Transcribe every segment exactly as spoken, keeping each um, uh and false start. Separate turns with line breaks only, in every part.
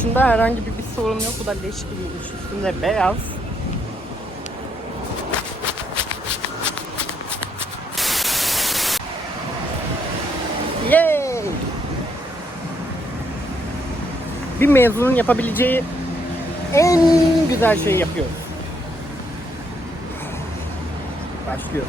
Dışında herhangi bir, bir sorun yok. Bu da leş gibiymiş. Üstünde beyaz. Yay! Bir mezunun yapabileceği en güzel şeyi yapıyoruz. Başlıyoruz.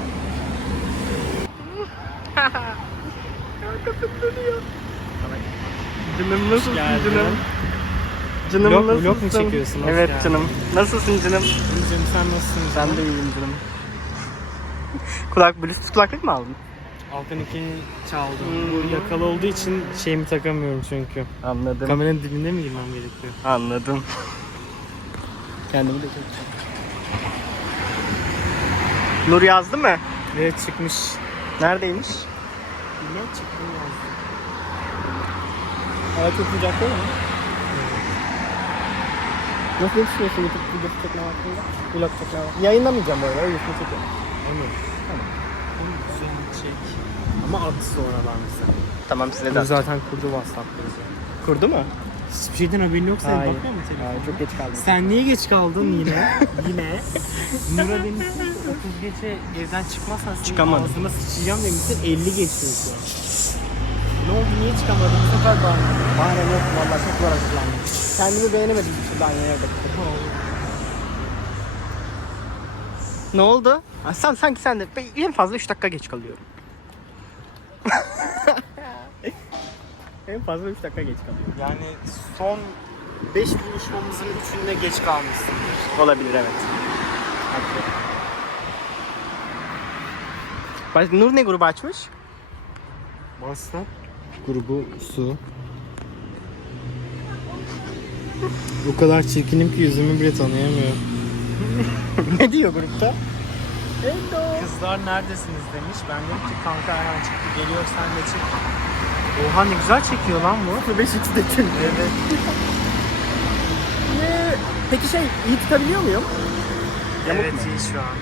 Canım nasılsın canım? Canım
Vlog-
nasılsın?
vlog mu çekiyorsun? Hoş
Evet
geldin.
canım. Nasılsın canım?
Canım sen nasılsın?
Ben de iyiyim canım. Kulak, bluetooth kulaklık mı aldın?
Alkan ikini çaldım.
Hmm.
Bu yakalı olduğu için şeyimi takamıyorum çünkü.
Anladım.
Kameranın dibinde mi girmem gerekiyor?
Anladım. Kendimi de çekeceğim. Nur yazdı mı?
Evet çıkmış.
Neredeymiş?
Bilmem çıktı mı yazdı.
Hava çok sıcak değil mi? Nasıl düşünüyorsun YouTube videosu çekme hakkında? Vlog çekme hakkında. Yayınlamayacağım böyle, öylesine çekiyorum.
Olur.
Tamam.
Onu güzel çek. Ama at sonradan mesela.
Tamam size de
Bu zaten kurdu WhatsApp'ta bize.
kurdu mu?
Hiçbir şeyden haberin yok senin.
Hayır.
Bakıyor musun telefona?
Hayır, çok geç kaldım.
Sen niye geç kaldın yine? yine. Nura demişsin otuz geçe evden çıkmazsan senin
Çıkamadım.
ağzına sıçacağım demişsin elli geçti şu an. Ne oldu niye çıkamadın bu sefer bana?
Bahane yok vallahi çok zor hazırlandım. Kendimi beğenemedim şuradan yere bakıp. Ne oldu? Ha, sen sanki sen de ben en fazla üç dakika geç kalıyorum. En fazla üç dakika geç kalıyorum.
Yani son beş buluşmamızın üçünde geç kalmışsın.
Olabilir evet. Baş- Nur ne grubu açmış?
WhatsApp grubu su. O kadar çirkinim ki yüzümü bile tanıyamıyorum.
Ne diyor grupta? Hello.
Kızlar neredesiniz demiş. Ben dedim ki kanka hemen çıktı geliyor sen de çık. Oha ne güzel çekiyor lan bu.
beş x'de çünkü.
Evet.
Ne? Peki şey iyi tutabiliyor muyum? Yamuk
Evet
mu?
iyi şu an.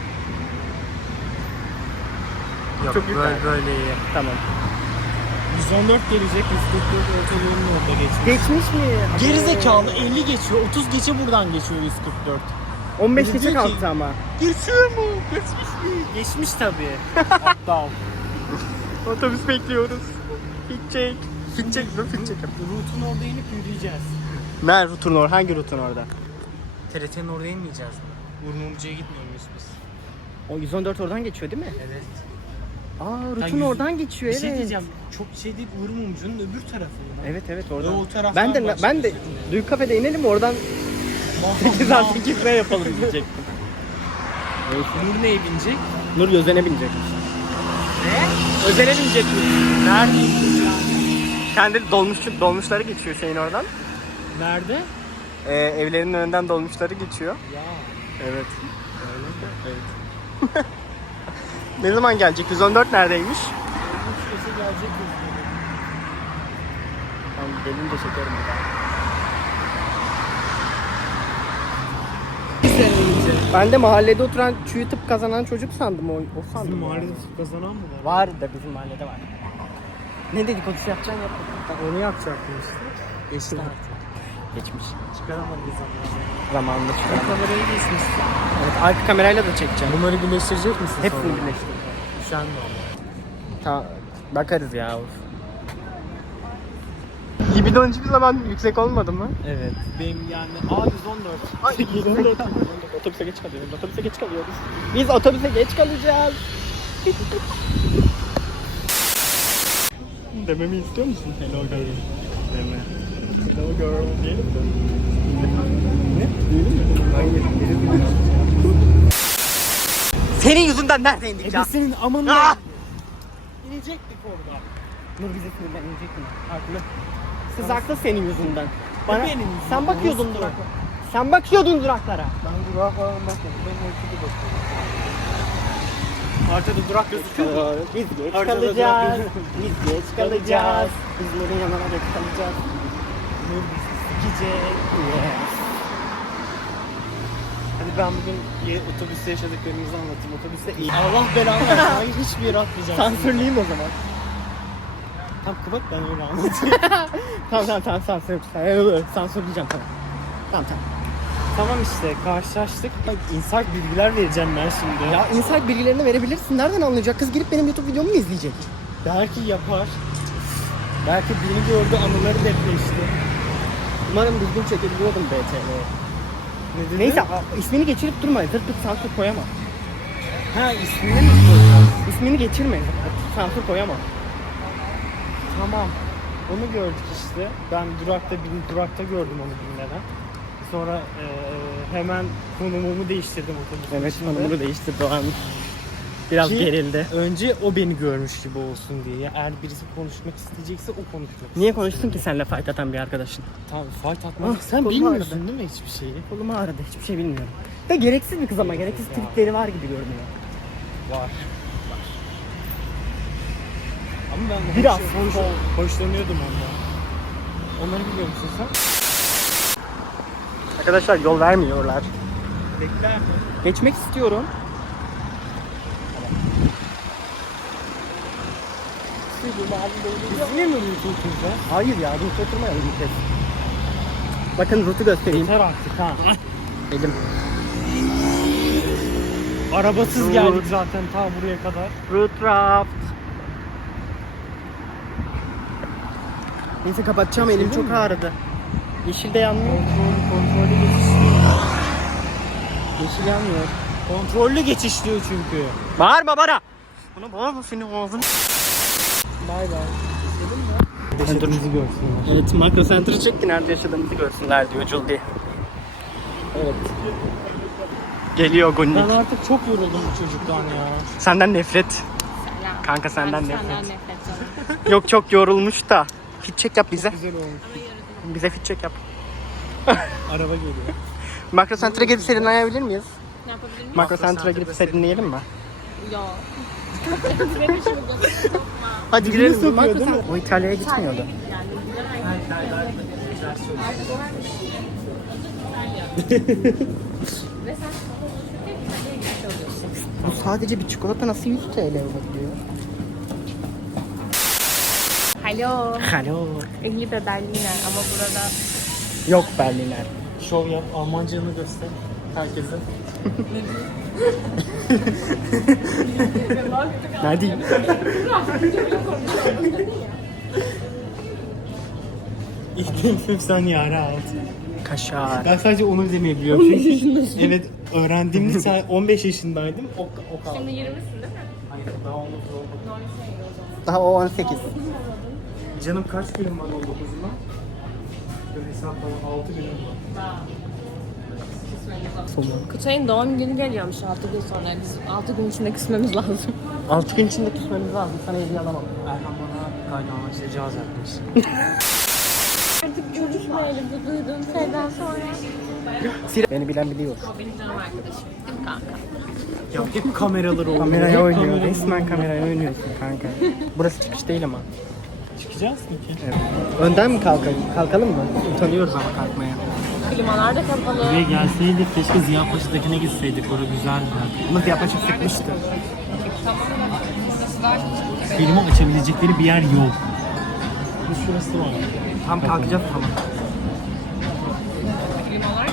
Yok
Çok
böyle,
güzel.
böyle iyi.
Tamam.
yüz on dört gelecek. yüz kırk dört ortalığının orada geçmiş.
Geçmiş mi?
Geri zekalı elli geçiyor. otuz geçe buradan geçiyor yüz kırk dört.
on beş
Biri
geçe
diyor ki-
kalktı ama.
Geçiyor mu? Geçmiş mi? Geçmiş tabii. Aptal.
Otobüs bekliyoruz. Gidecek. Gidecek mi? Gidecek.
Root'un orada inip yürüyeceğiz.
Nerede rutun orada? Hangi rutun orada?
T R T'nin orada inmeyeceğiz mi? Urmumcu'ya gitmiyor muyuz biz?
O yüz on dört oradan geçiyor değil mi?
Evet.
Aa rutun
yüz-
oradan geçiyor
Bir
evet.
şey diyeceğim. Çok şey değil Urmumcu'nun öbür tarafında.
Evet evet
Ve
oradan.
o taraftan
Ben de
başlıyorsun.
ben de Duygu Kafe'de inelim oradan sekiz artı sekiz ne yapalım diyecektim.
Nur neye binecek?
Nur Özen'e binecek.
Ne?
Özen'e binecek mi?
Nerede?
Kendi dolmuş dolmuşları geçiyor şeyin oradan.
Nerede?
Ee, evlerinin önünden dolmuşları geçiyor.
Ya.
Evet.
Öyle mi?
Evet. Ne zaman gelecek? yüz on dört neredeymiş?
Üç geçe gelecek mi?
Tamam gelin de çekerim bir daha.
Bir sene önce.
Ben de mahallede oturan çüğü tıp kazanan çocuk sandım o, o sandım.
Bizim
ya.
mahallede tıp kazanan mı var?
Var da bizim mahallede var. Ne dedikodusu yapacaksın yap.
Onu yapacaktım işte. Geçti artık.
Geçmiş.
Çıkaramadık zamanında.
Zamanında
Bu
çıkan.
kamerayı geçmişsin.
Evet arka kamerayla da çekeceğim.
Bunları birleştirecek misin
Hepsini
sonra?
birleştireceğim.
Üşenme ama.
Ta bakarız ya. Libidon hiçbir zaman yüksek olmadı mı?
Evet. Benim yani A yüz on dört.
Ay yüz on dört. Otobüse geç kalıyoruz. Otobüse geç kalıyoruz. Biz otobüse geç kalacağız. Dememi istiyor musun? Hello girl. Deme. Hello girl diyelim mi? Ne? Diyelim mi? Hayır. Senin yüzünden nerede indik ya?
Ebesinin amında.
Ah!
İnecektik orada.
Nur bize sinirden inecek mi? Haklı. Siz haklı senin yüzünden. Bana,
benim yüzümden?
sen bakıyordun
Orası
duraklara. Sen bakıyordun duraklara.
Ben durağa falan bakmadım. Ben ortada bakıyorum. Arkada durak gözüküyor mu?
Biz geç
Arkada
kalacağız.
durak-
Biz geç kalacağız. Biz Nur'un yanına geç kalacağız.
Nur bizi sikecek.
Yes.
Hadi ben bugün ye- otobüste yaşadıklarımızı anlatayım. Otobüste iyi. Allah belanı versin. Hayır hiçbir yere atmayacağım.
Sansürleyeyim o zaman.
Tamam kapat ben öyle anlatayım.
Tamam tamam tamam sansür. Sansür- Sansürleyeceğim tamam. Tamam tamam.
Tamam işte karşılaştık. Bak insight bilgiler vereceğim ben şimdi.
Ya insight bilgilerini verebilirsin. Nereden anlayacak? Kız girip benim YouTube videomu mu izleyecek?
Belki yapar. Belki beni gördü anıları depreşti.
Umarım düzgün çekebiliyordum B T L'ye.
Ne dedi?
Neyse a- ismini geçirip durma. Zırt pırt sansür koyamam.
Ha ismini mi soruyorsun?
İsmini geçirme. Zırt pırt sansür koyamam.
Tamam. Onu gördük işte. Ben durakta bir durakta gördüm onu binmeden. Sonra eee, hemen konumumu değiştirdim otobüsün
Evet
içinde.
konumunu değiştirdi o an. Biraz
Ki
gerildi.
Önce o beni görmüş gibi olsun diye. Ya eğer birisi konuşmak isteyecekse o konuşmak
Niye
istesin
konuşsun ki
diye.
senle fight atan bir arkadaşın?
Tamam fight atmak.
Ah,
Sen
kolum
bilmiyorsun
ağrıdı.
değil mi hiçbir şeyi?
Kolum ağrıdı. Hiçbir şey bilmiyorum. De gereksiz bir kız ama gereksiz tripleri var gibi görünüyor.
Var. Ama ben
Biraz.
hoş, hoş, hoşlanıyordum ondan. Onları biliyor musun sen?
Arkadaşlar yol vermiyorlar.
Bekler mi?
Geçmek istiyorum.
Biz yine mi rutu oturacağız?
Hayır ya rut oturmayalım bir kez. Bakın rutu göstereyim.
Yeter artık ha.
Elim.
Arabasız
Dur.
geldik zaten ta buraya kadar.
Root raft. Neyse kapatacağım elim
Geçelim
çok
mi?
ağrıdı. Yeşilde yanmıyor.
Kontrol, kontrollü geçişliyor.
Yeşil yanmıyor.
Kontrollü geçişliyor çünkü.
Bağırma bana. Bana bağırma senin ağzını.
Bay bay. Gidelim mi? Yaşadığımızı görsünler.
Evet Makro Center'ı çek ki nerede yaşadığımızı görsünler diyor Juldi.
Evet.
Geliyor
Ben
Gunnik.
artık çok yoruldum bu çocuktan ya.
Senden nefret.
Ya,
Kanka senden
ben
nefret.
Senden nefret canım.
Yok çok yorulmuş da. Fit check yap bize.
Güzel olmuş.
Bize fit check yap.
Araba geliyor.
Makro Center'a gidip serinleyebilir miyiz?
Ne yapabilir miyim?
Makro Center'a gidip serinleyelim mi?
Yok. Benim işim yok.
Hadi
Dibine
gidelim.
sokuyor,
Makro
değil mi?
Center- O İtalya'ya gitmiyordu.
Yani ve sen İtalya'ya gitmiş oluyorsun.
Bu sadece bir çikolata nasıl yüz T L olabiliyor?
Alo.
Hello.
İngiliz de Berliner ama burada
Yok Berliner.
Şov yap, Almancanı göster herkese.
Ne diyeyim?
İlk temsil sen yara alt.
Kaşar.
Ben sadece onu demeyi biliyorum çünkü evet öğrendiğimde sen on beş yaşındaydım o, o kaldı.
şimdi yirmisin değil mi?
Hayır daha on dokuz oldu.
Daha o on sekiz.
Canım kaç günüm var on dokuzuma? Böyle hesaplama altı günüm var.
Kutay'ın doğum günü geliyormuş altı gün sonra. Biz altı gün içinde küsmemiz lazım.
altı gün içinde küsmemiz lazım. Sana hediye alamam.
Erhan bana kaynağı işte cihaz yapmış.
Artık görüşmeyelim bu duyduğum şeyden sonra.
Beni bilen biliyor.
O benim canım arkadaşım. Değil mi kanka?
Ya hep kameraları oynuyor.
Kameraya
hep
oynuyor.
kameraları
Resmen kameraya oynuyorsun kanka. Burası çıkış değil ama.
Çıkacağız mı ki?
Evet. Önden mi kalkalım? Kalkalım mı? Utanıyoruz ama kalkmaya.
Klimalar da kapalı.
Buraya gelseydik keşke Ziya Paşa'dakine gitseydik. Orası güzeldi.
Ama yaklaşık sıkmıştı.
Filmi açabilecekleri bir yer yok. Bu şurası var.
Tam kalkacağız tamam.
Klimalar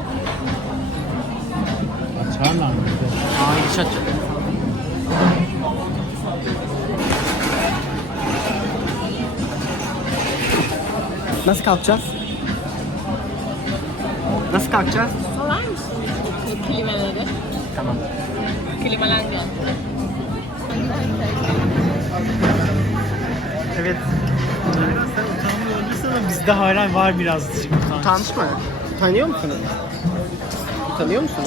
Açarlar mı?
Aa giriş açacak. Nasıl kalkacağız? Nasıl kalkacağız?
sorar mısın? Klimaları.
Tamam.
Klimalar geldi.
Evet.
Sen utanmıyor bizde hala var birazcık utanç.
Utanç mı? Utanıyor musunuz? Utanıyor musunuz?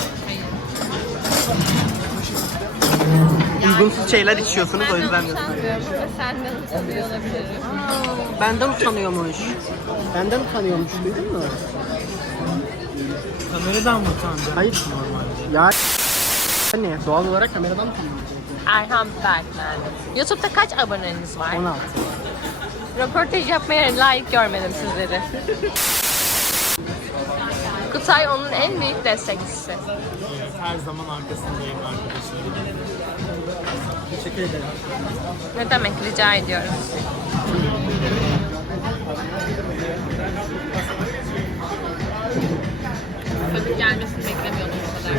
Uygunsuz şeyler içiyorsunuz o yüzden.
Utanmıyorum ve senden utanıyor olabilirim.
Benden utanıyormuş. Benden utanıyormuş duydun mu?
Kameradan mı utanacaksın?
Hayır.
Normalde.
Ya ne? Doğal olarak kameradan utanıyorum.
Erhan Berkmen. YouTube'da kaç aboneniz var?
on altı.
Röportaj yapmaya layık görmedim sizleri. Kutay onun en büyük destekçisi.
Evet, her zaman arkasındayım arkadaşlarım.
Teşekkür ederim.
Ne demek, rica ediyorum. Çocuk gelmesini beklemiyordum o kadar.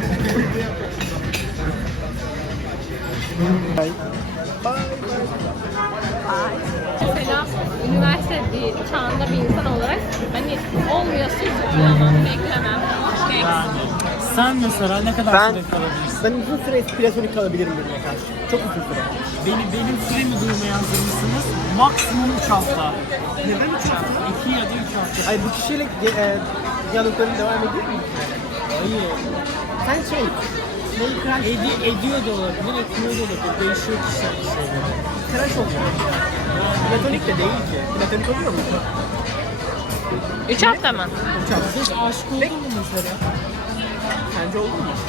Mesela üniversite çağında bir insan olarak hani olmuyorsa ama beklemem.
Yani sen mesela ne kadar
Ben-
süre kalabilirsin?
Ben uzun süre espresonik kalabilirim birine karşı. Çok uzun süre.
Beni, benim süremi duymaya hazır mısınız? Maksimum üç hafta. Neden üç hafta? iki ya da üç hafta.
Ay bu kişiyle e, diyalogların devam ediyor mu?
Hayır.
Sen şey, neyi crush,
Edi, ediyor da olabilir, etmiyor da olabilir. Değişiyor kişiden kişiye.
crush oluyor. Platonik de değil ki. Platonik oluyor mu?
Üç hafta mı?
Hiç aşık oldun mu mesela?
Sence oldu mu?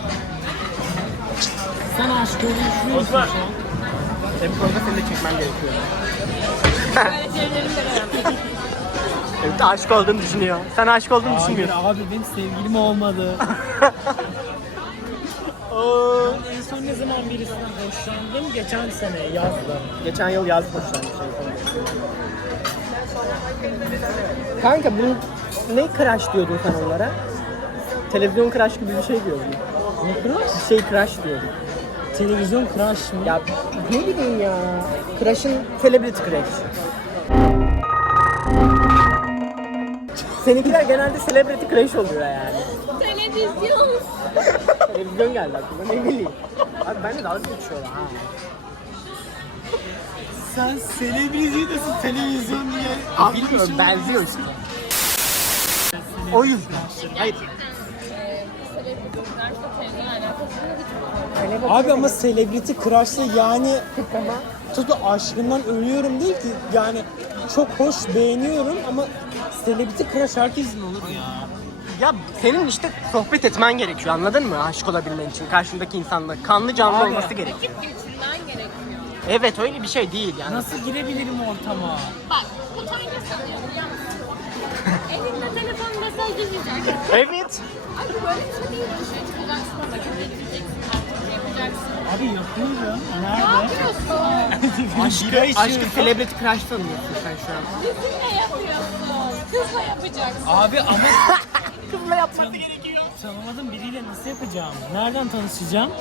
Sen aşık olduğunu düşünüyor musun şu an?
E bu konuda seni de çekmem gerekiyor.
Böyle şeylerim de önemli.
Evet, aşık olduğunu düşünüyor. Sen aşık olduğunu
Hayır
düşünmüyorsun.
abi benim sevgilim olmadı. En son ne zaman birisinden hoşlandım? Geçen sene yazda.
Geçen yıl yaz boşlandı şey Kanka bu ne crush diyordun sen onlara? Televizyon crush gibi bir şey diyordun.
Ne crush?
Bir şey crush diyordun.
Televizyon crush mı?
Ya ne bileyim ya. Crush'ın celebrity crush. Seninkiler genelde celebrity crush oluyor yani.
Televizyon.
Televizyon geldi aklıma ne bileyim. Abi ben de dalga geçiyorlar ha.
Sen selebriti nasıl televizyon diye...
Abi bilmiyorum benziyor işte. O yüzden. Hayır.
Abi ama celebrity crush'la yani tutu aşkından ölüyorum değil ki yani çok hoş beğeniyorum ama celebrity crush herkesin olur ya.
Ya senin işte sohbet etmen gerekiyor anladın mı? Aşık olabilmen için karşındaki insanla kanlı canlı
Abi.
olması gerekiyor.
Vakit geçirmen gerekiyor.
Evet öyle bir şey değil yani.
Nasıl girebilirim ortama?
Bak, Kutay ne sanıyor biliyor musun? Elinde telefon mesajlaşacak.
Evet.
Abi böyle bir şey değil. Dışarı çıkacaksın, vakit geçireceksin, artık yapacaksın.
Abi yapıyorum.
Ne
Nerede?
yapıyorsun?
Aşkı, aşkı celebrity crush tanıyorsun sen şu an.
Bizimle yapıyorsun. Kızla yapacaksın.
Abi ama
Kızla yapması gerekiyor.
tanımadığım biriyle nasıl yapacağım? Nereden tanışacağım?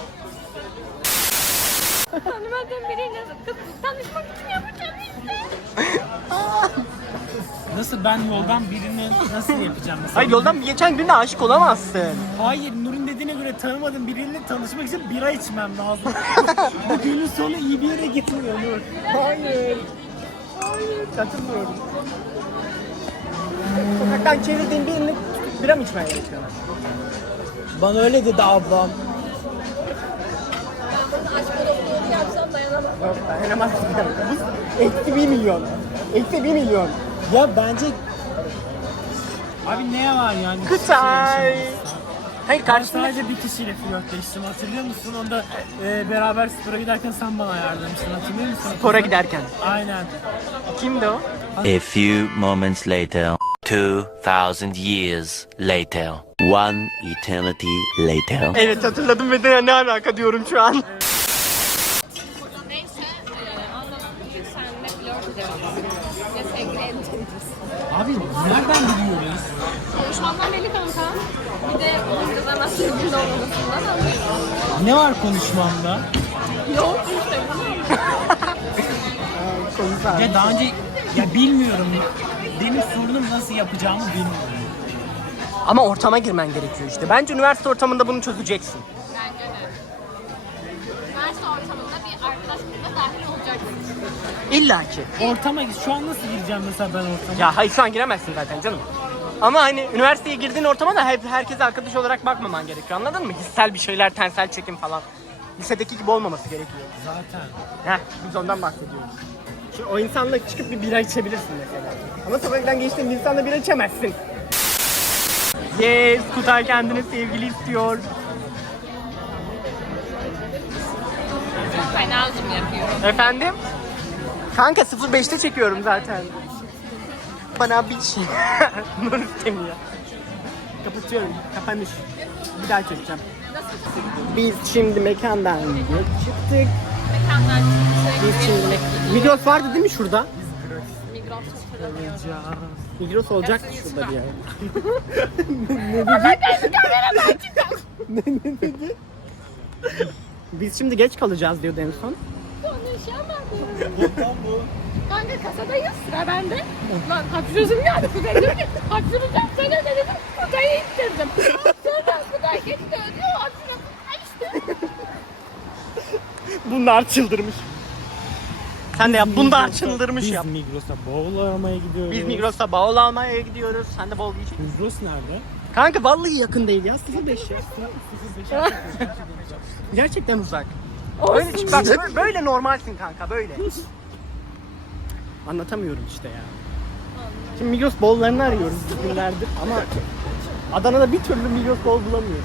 Tanımadığım biriyle kız tanışmak için yapacağım işte.
Nasıl ben yoldan birini nasıl yapacağım mesela?
Hayır yoldan geçen birine aşık olamazsın.
Hayır, Nur'un dediğine göre tanımadığım biriyle tanışmak için bira içmem lazım. Bu günün sonu iyi bir yere gitmiyor Nur.
Hayır. Hayır katılmıyorum. Sokaktan çevirdiğin birini tutup bira mı içmen gerekiyor?
Bana öyle dedi ablam.
Aşk doktoru yapsam dayanamam.
Yok dayanamazsın. Bu eksi bir milyon. Eksi bir milyon.
Ya bence... Abi ne var yani?
Kutay. Hayır
Ben
karşında...
sadece bir kişiyle flörtleştim, hatırlıyor musun? Onda e, beraber spora giderken sen bana ayarlamıştın, hatırlıyor musun?
Spora giderken.
Aynen.
Kimdi o?
A few moments later, two thousand years later, one eternity later.
Evet hatırladım ve de ne alaka diyorum şu an.
Neyse, e, anladım ki senle flört edemezsin. Ve sevgili edemezsin.
Abi nereden biliyoruz?
Konuşmandan belli kanka. Bir de onun da nasıl sevgili olmamasından anlıyorum.
Ne var konuşmamda?
Yok işte bunu.
Konusu
Ya daha önce ya bilmiyorum. Benim sorunum nasıl yapacağımı bilmiyorum.
Ama ortama girmen gerekiyor işte. Bence üniversite ortamında bunu çözeceksin.
Bence de. Üniversite ortamında bir arkadaş grubuna dahil olacaksın.
İlla ki.
Ortama şu an nasıl gireceğim mesela ben ortama?
Ya hayır şu an giremezsin zaten canım. Ama hani üniversiteye girdiğin ortama da hep herkese arkadaş olarak bakmaman gerekiyor. Anladın mı? Hissel bir şeyler, tensel çekim falan. Lisedeki gibi olmaması gerekiyor.
Zaten.
Heh, biz ondan bahsediyoruz. Şimdi o insanla çıkıp bir bira içebilirsin mesela. Ama sokaktan geçtiğin bir insanla bira içemezsin. Yes, Kutay kendine sevgili istiyor.
Çok fenalcım yapıyorum.
Efendim? Kanka sıfır beşte çekiyorum zaten. Bana bir şey. Nur istemiyor.
kapatıyorum. Kapanış. Bir daha çekeceğim. Biz şimdi mekandan çıktık.
Mekandan
Biz şimdi Migros vardı değil mi şurada?
Migros hatırlamıyorum.
Migros olacaktı şurada bir yer. Ne ne dedi? Biz şimdi geç kalacağız diyordu en son.
Konuşamadım. Kanka kasadayız, sıra bende. Lan hapşırıyorsun geldi. Kuzey diyor ki hapşıracağım sana ne dedim. Kuzey'i ittirdim. Sonra Kuzey geçti ödüyor. Hapşırıyorsun işte.
Bunlar çıldırmış. Sen de yap. Bunlar çıldırmış
Biz
yap.
Migros'a bavul aramaya gidiyoruz.
Biz Migros'ta bavul almaya gidiyoruz. Sen de bavul yiyecek misin?
Migros nerede?
Kanka vallahi yakın değil ya. sıfır beş ya. Gerçekten uzak. Öyle çık bak böyle, böyle normalsin kanka böyle.
Anlatamıyorum işte ya. Şimdi Migros bollarını arıyoruz günlerdir ama Adana'da bir türlü Migros bol bulamıyoruz.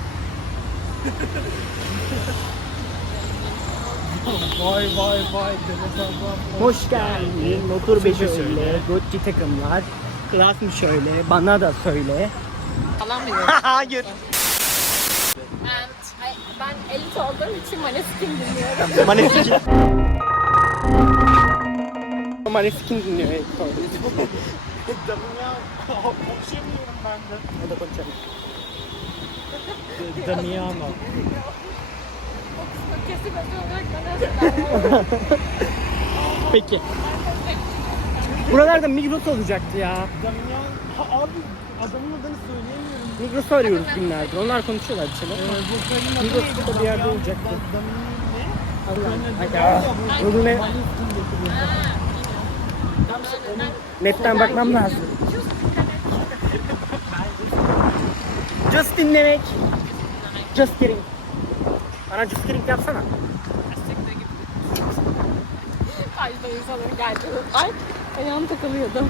Vay vay vay.
Hoş geldin. Otur be şöyle. Gucci takımlar. Klas mı şöyle? Bana da söyle.
Falan biliyorum.
Hayır.
Ben, ben elit olduğum için Maneskin dinliyorum.
Maneskin.
Maneskin dinliyor. Evet, doğru. Canım ya. Konuşamıyorum ben de. O da konuşamıyor. Damiano.
Kesin olarak
Peki. Buralarda Migros olacaktı ya.
Damian. Ha, abi adamın adını söyleyemiyorum.
Migros'u arıyoruz günlerdir. Onlar konuşuyorlar bir şeyler. Migros burada bir yerde olacaktı. Google Netten bakmam lazım. Just dinlemek. Just kidding. Bana just kidding yapsana.
Karşıda insanların geldiği ay ayağım takılıyordu.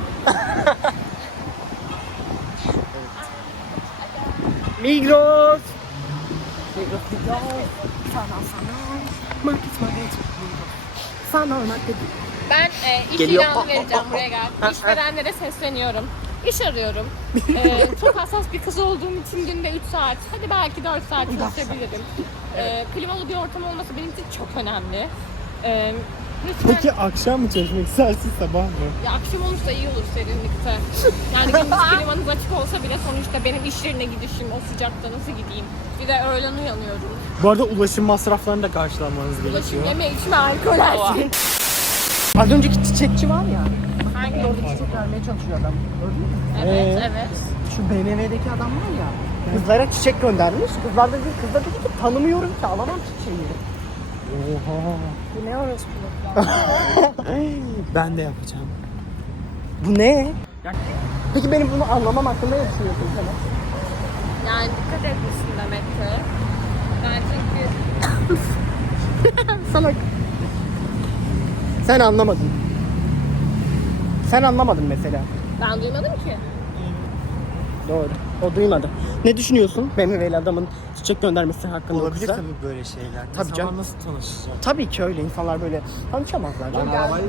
Migros. Migros. Sana sana. Market market. Sana market.
Ben e, iş
Geliyor.
ilanı vereceğim buraya gel. İşverenlere sesleniyorum. İş arıyorum. E, çok hassas bir kız olduğum için günde üç saat, hadi belki dört saat çalışabilirim. E, klimalı bir ortam olması benim için çok önemli. E, lütfen,
Peki akşam mı çalışmak istersin sabah mı?
ya akşam olursa iyi olur serinlikte. Yani gündüz klimanız açık olsa bile sonuçta benim iş yerine gidişim, o sıcakta nasıl gideyim? Bir de öğlen uyanıyorum.
Bu arada ulaşım masraflarını da karşılanmanız
Ulaşım,
gerekiyor.
yeme, içme, alkol her şey.
Az önceki çiçekçi var ya.
Hangi?
Orada çiçek vermeye çalışıyor adam. Gördün mü?
Evet,
Ee?
evet.
Şu B M W'deki adam var ya. Kızlara çiçek göndermiş. Kızlar da dedi, kızlar dedi ki tanımıyorum ki alamam çiçeği.
Oha.
Bu ne orası?
Ben de yapacağım.
Bu ne? Peki benim bunu anlamam hakkında ne düşünüyorsun sen?
Yani dikkat etmişsin demek ki. Ben çünkü
Salak. Sen anlamadın. Sen anlamadın mesela.
ben duymadım ki.
Doğru. O duymadı. Ne düşünüyorsun B M W'li adamın çiçek göndermesi hakkında?
Olabilir
kıza?
tabii böyle şeyler.
Tabii
İnsanlar
canım.
nasıl tanışacak?
Tabii ki öyle. İnsanlar böyle tanışamazlar. canım.
Arabayla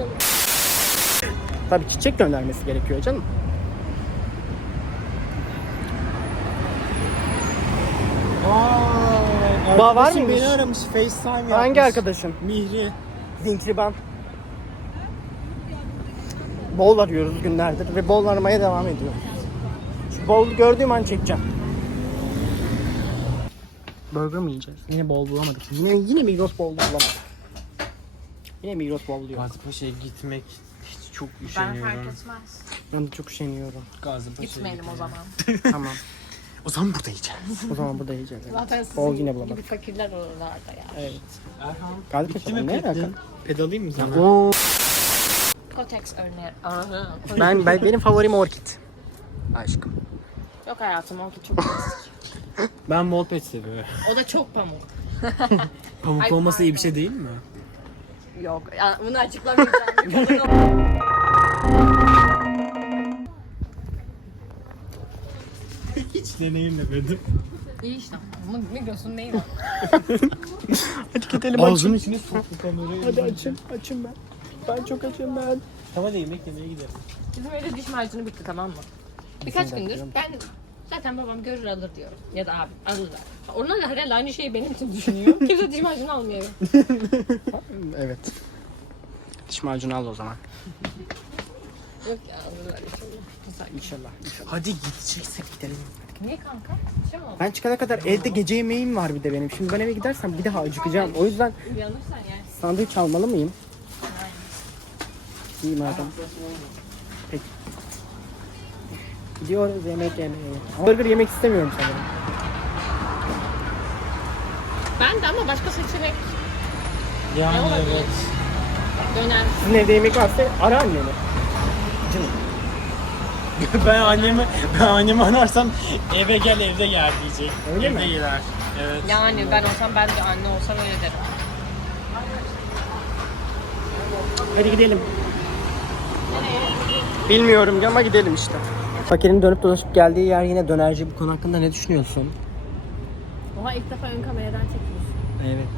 Tabii çiçek göndermesi gerekiyor canım.
Aa,
Bağ var
arkadaşım
mıymış?
beni aramış, FaceTime yapmış.
Hangi arkadaşın?
Mihri.
Zinkriban. Bol arıyoruz günlerdir ve bol aramaya devam ediyoruz. Şu bol gördüğüm an çekeceğim. Burger mi yiyeceğiz? Yine bol bulamadık. Yine, yine Migros bol bulamadık. Yine Migros bol diyor.
Gazipaşa'ya gitmek hiç çok
Ben
üşeniyorum.
fark etmez.
Ben de çok üşeniyorum.
Gazipaşa'ya
Gitmeyelim o zaman.
Tamam.
O zaman burada yiyeceğiz.
O zaman burada yiyeceğiz. Evet.
Zaten sizin
Bol yine
gibi
bulamadık.
fakirler oralarda ya.
Evet.
Erhan.
Gazipaşa'da ne alaka?
Pedalayım mı sana?
Oo.
Kotex örneği. Aha, Kotex.
Ben, ben benim favorim orkid. Aşkım.
Yok hayatım o ki çok klasik.
Ben Molpet seviyorum.
O da çok pamuk.
Pamuk
Ay,
olması iyi bir
pardon.
şey değil mi?
Yok ya bunu açıklamayacağım. Bir kadın o-
Hiç deneyimlemedim.
İyi işte. Ama Migros'un neyi var?
Hadi gidelim
Ağzının
açım.
içine soktu kamerayı.
Hadi açım. Açım ben. Ben çok açım ben.
Tamam hadi yemek yemeye gidelim.
Bizim evde diş macunu bitti tamam mı? Birkaç gündür ben Zaten babam görür alır diyorum. Ya da abi alırlar. Onlar da herhalde aynı şeyi benim için düşünüyor. Kimse diş macunu almıyor.
Evet. Diş macunu al o zaman.
Yok ya alırlar inşallah.
İnşallah. Hadi gideceksek gidelim.
Niye kanka? Bir şey mi oldu?
Ben çıkana kadar evde gece yemeğim var bir de benim. Şimdi ben eve gidersem bir daha acıkacağım. O yüzden
Uyanırsan yani.
sandviç almalı mıyım? İyi madem. Peki. Gidiyoruz yemek yemeye. Ama burger yemek istemiyorum sanırım.
Ben de ama başka seçenek
Yani
ne olabilir?
evet.
Döner.
Sizin evde yemek varsa ara anneni. Canım.
ben annemi ben annemi ararsam eve gel evde yer diyecek.
Öyle
evde
mi?
yer. Evet.
Yani ben olsam ben de anne olsam öyle derim.
Hadi gidelim. Bilmiyorum ama gidelim işte. Fakir'in dönüp dolaşıp geldiği yer yine dönerci. Bu konu hakkında ne düşünüyorsun?
Oha ilk defa ön kameradan çekiyorsun.
Evet.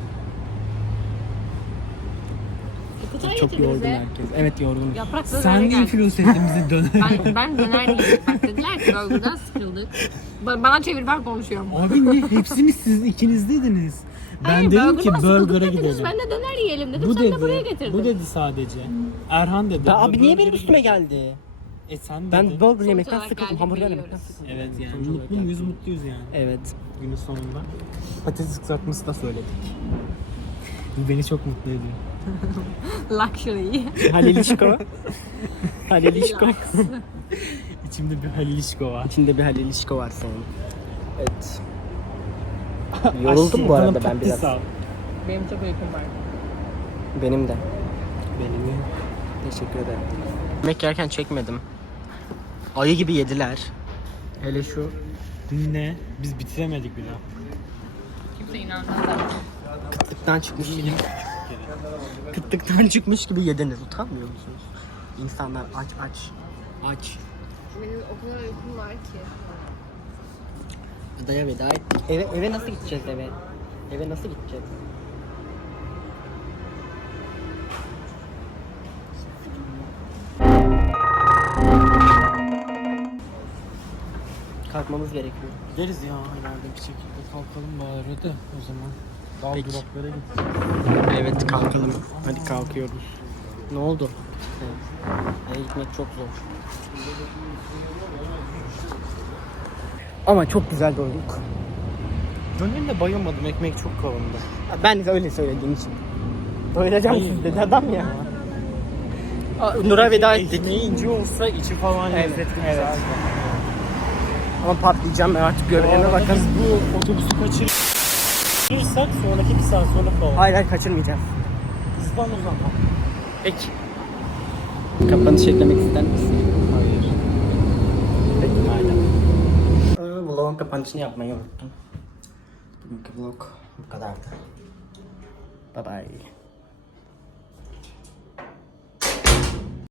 Kutay
Çok
getirdi
yorgun
bize.
herkes. Evet yorgunum.
Yaprak da
Sen de
geldi.
influence ettin bizi döner.
Ben, ben döner yiyeceğim. Bak dediler ki burgerdan sıkıldık. Ba- Bana çevir ben konuşuyorum.
Abi ne? Hepsini siz ikiniz dediniz. Ben
Hayır,
dedim ki
burgerdan sıkıldık
burger'a
dediniz.
gidelim.
Ben de döner yiyelim dedim.
Bu
Sen
dedi.
de buraya getirdin.
Bu dedi sadece. Erhan dedi.
Ya abi niye benim
Burger'a
üstüme
gidelim.
geldi?
E sen
Ben
dedin.
burger yemekten
olarak
sıkıldım.
geldik,
Hamburger
yiyoruz.
yemekten sıkıldım.
Evet yani
Sonuç olarak
mutlu
geldim.
muyuz mutluyuz yani.
Evet.
Günün sonunda. Patates kızartması da söyledik. Bu beni çok mutlu ediyor.
Luxury.
Halilişko. Halilişko.
İçimde bir halilişko var.
İçinde bir halilişko var senin. Evet. Yoruldum bu arada ben biraz.
Benim çok uykum var.
Benim de.
Benim de.
Teşekkür ederim. Yemek yerken çekmedim. Ayı gibi yediler. Hele şu
Ne? Biz bitiremedik bile.
Kimse inanmaz zaten.
kıtlıktan çıkmış gibi. Kıtlıktan çıkmış gibi yediniz. Utanmıyor musunuz? İnsanlar aç aç. Aç.
Benim o kadar uykum var ki.
Adaya veda ettik. Eve, eve nasıl gideceğiz eve? Eve nasıl gideceğiz? Kalkmamız gerekiyor.
Gideriz ya herhalde bir şekilde kalkalım bari de o zaman. Daha
Peki.
duraklara gideceğiz.
Evet kalkalım. Hadi kalkıyoruz. Ne oldu? Evet. Eve gitmek çok zor. Ama çok güzel doyduk.
Dönerine bayılmadım, ekmek çok kalındı.
Ben de öyle söylediğim için. Doyuracağım
Hayır.
siz dedi adam ya. Aa, Nur'a veda ettik.
Ekmeği ince olsa içi falan
Evet,
lezzetli
evet.
güzeldi.
Ama patlayacağım ben artık gövdeme bakın.
Biz bu otobüsü kaçırırsak sonraki bir saat sonra falan.
Hayır hayır kaçırmayacağız.
Hızlan o zaman.
Peki. Kapanış eklemek ister misin?
Hayır.
Peki aynen. Vlogun kapanışını yapmayı unuttum. Bugünkü vlog bu kadardı. Bye bye.